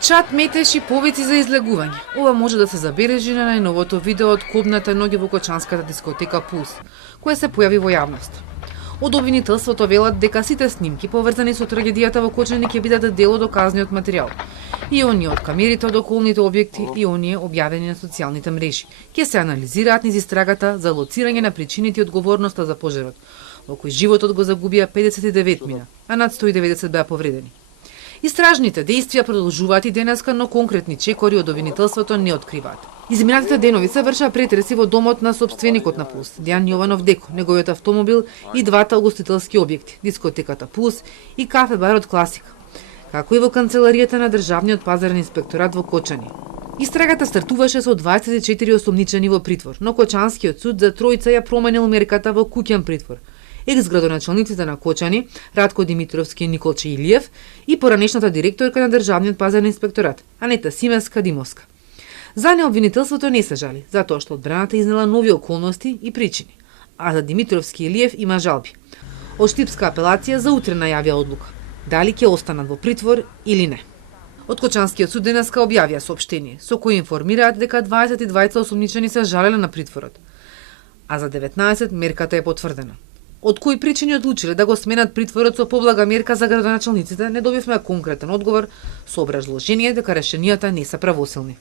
Чат, метеж и повици за излегување. Ова може да се забележи на најновото видео од клубната ноќе во кочанската дискотека Пулс, кое се појави во јавност. Од обвинителството велат дека сите снимки поврзани со трагедијата во Кочани ќе бидат дел од доказниот материјал. И оние од камерите од околните објекти и оние објавени на социјалните мрежи ќе се анализираат низ истрагата за лоцирање на причините и одговорноста за пожарот, во кој животот го загубија 59 мина, а над 190 беа повредени. Истражните действија продолжуваат и денеска, но конкретни чекори од обвинителството не откриваат. Изминатите денови се вршаа претреси во домот на сопственикот на Пулс, Дејан Јованов Деко, неговиот автомобил и двата угостителски објекти, дискотеката Пулс и кафе-барот Класика, како и во канцеларијата на Државниот пазарен инспекторат во Кочани. Истрагата стартуваше со 24 осомничени во притвор, но Кочанскиот суд за тројца ја променил мерката во куќен притвор. Екс-градоначалниците на Кочани, Радко Димитровски и Николче Илиев и поранешната директорка на Државниот пазарен инспекторат, Анета Сименска-Димовска. За неа обвинителството не се жали, затоа што одбраната изнела нови околности и причини, а за Димитровски и Илиев има жалби. Од штипска апелација за утре најавија одлука, дали ќе останат во притвор или не. Од Кочанскиот суд денеска објавија соопштение со кој информираат дека 22 осомничени се жалеле на притворот, а за 19 мерката е потврдена. Од кои причини одлучиле да го сменат притворот со поблага мерка за градоначалниците, не добивме конкретен одговор со образложение дека решенијата не се правосилни.